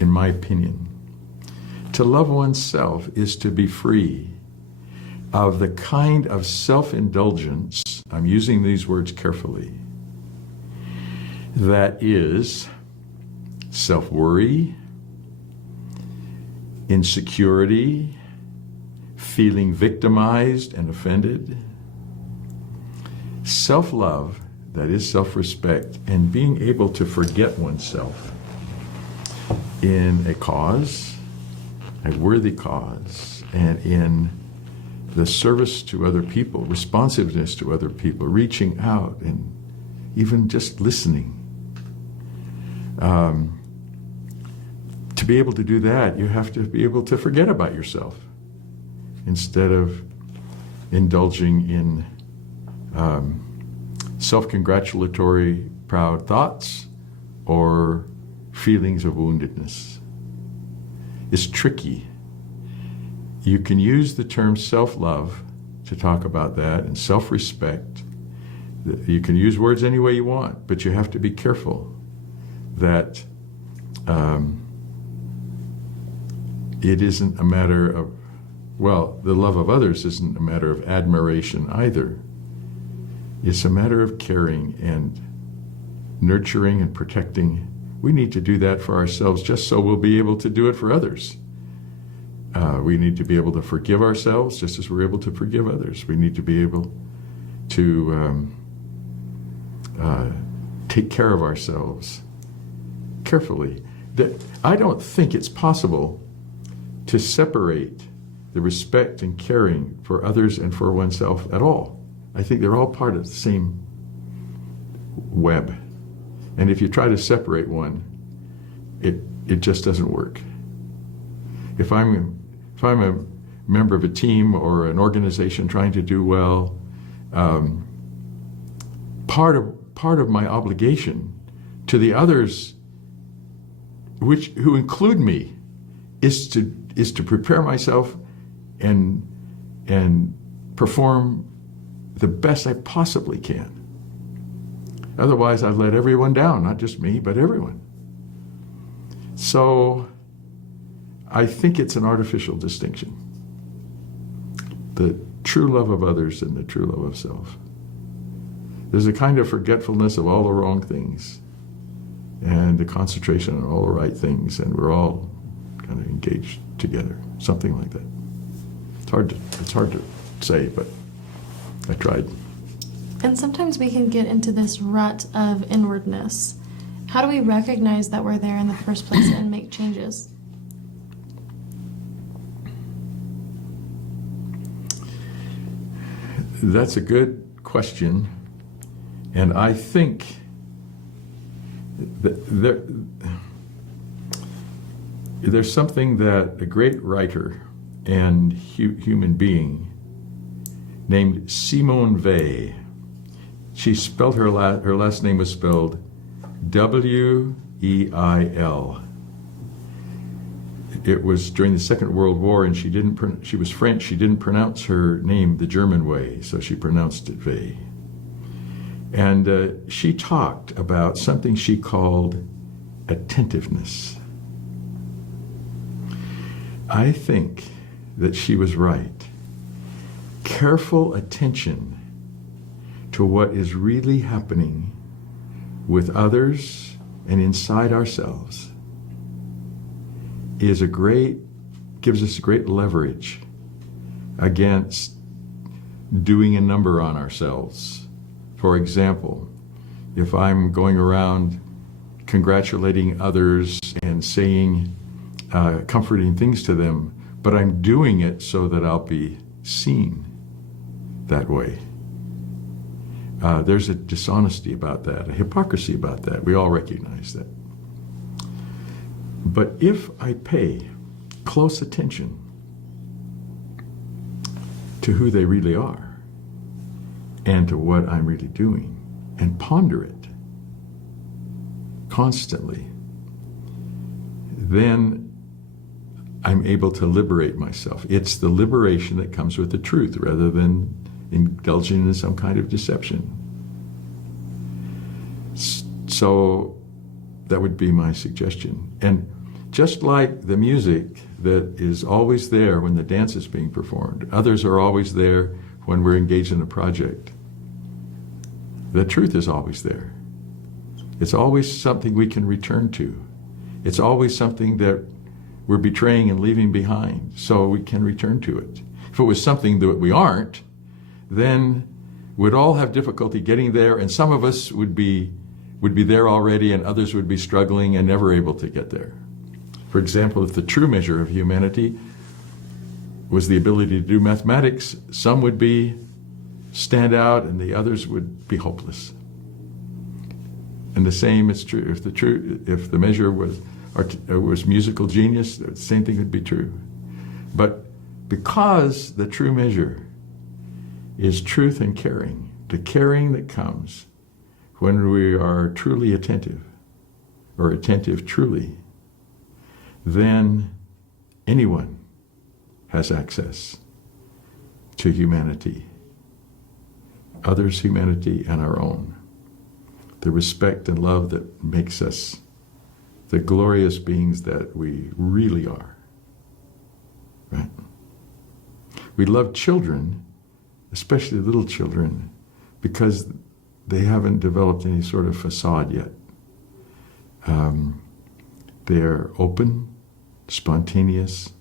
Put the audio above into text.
in my opinion. To love oneself is to be free of the kind of self-indulgence, I'm using these words carefully, that is self-worry, insecurity, feeling victimized and offended, self-love, that is self-respect, and being able to forget oneself in a cause, a worthy cause, and in the service to other people, responsiveness to other people, reaching out, and even just listening. To be able to do that, you have to be able to forget about yourself instead of indulging in self-congratulatory, proud thoughts or feelings of woundedness. It's tricky. You can use the term self-love to talk about that, and self-respect. You can use words any way you want, but you have to be careful that it isn't a matter of, well, the love of others isn't a matter of admiration either. It's a matter of caring and nurturing and protecting. We need to do that for ourselves just so we'll be able to do it for others. We need to be able to forgive ourselves just as we're able to forgive others. We need to be able to take care of ourselves carefully. I don't think it's possible to separate the respect and caring for others and for oneself at all. I think they're all part of the same web. And if you try to separate one, it just doesn't work. If I'm a member of a team or an organization trying to do well, part of my obligation to the others, who include me, is to prepare myself and perform the best I possibly can. Otherwise, I've let everyone down, not just me, but everyone. So I think it's an artificial distinction. The true love of others and the true love of self. There's a kind of forgetfulness of all the wrong things and the concentration on all the right things, and we're all kind of engaged together, something like that. It's hard to say, but I tried. And sometimes we can get into this rut of inwardness. How do we recognize that we're there in the first place and make changes? That's a good question. And I think that there's something that a great writer and human being named Simone Weil, she spelled her last name was spelled W-E-I-L. It was during the Second World War, and she was French. She didn't pronounce her name the German way, so she pronounced it Weil. And she talked about something she called attentiveness. I think that she was right. Careful attention to what is really happening with others and inside ourselves gives us a great leverage against doing a number on ourselves. For example, if I'm going around congratulating others and saying comforting things to them, but I'm doing it so that I'll be seen that way. There's a dishonesty about that, a hypocrisy about that. We all recognize that. But if I pay close attention to who they really are and to what I'm really doing and ponder it constantly, then I'm able to liberate myself. It's the liberation that comes with the truth rather than indulging in some kind of deception. So that would be my suggestion. And just like the music that is always there when the dance is being performed, others are always there when we're engaged in a project. The truth is always there. It's always something we can return to. It's always something that we're betraying and leaving behind, so we can return to it. If it was something that we aren't, then we'd all have difficulty getting there, and some of us would be there already, and others would be struggling and never able to get there. For example, if the true measure of humanity was the ability to do mathematics, some would stand out and the others would be hopeless. And the same is true if the measure was musical genius, the same thing would be true. But because the true measure is truth and caring, the caring that comes when we are truly attentive, or attentive truly, then anyone has access to humanity, others' humanity and our own. The respect and love that makes us the glorious beings that we really are. Right? We love children, especially little children, because they haven't developed any sort of facade yet. They're open, spontaneous,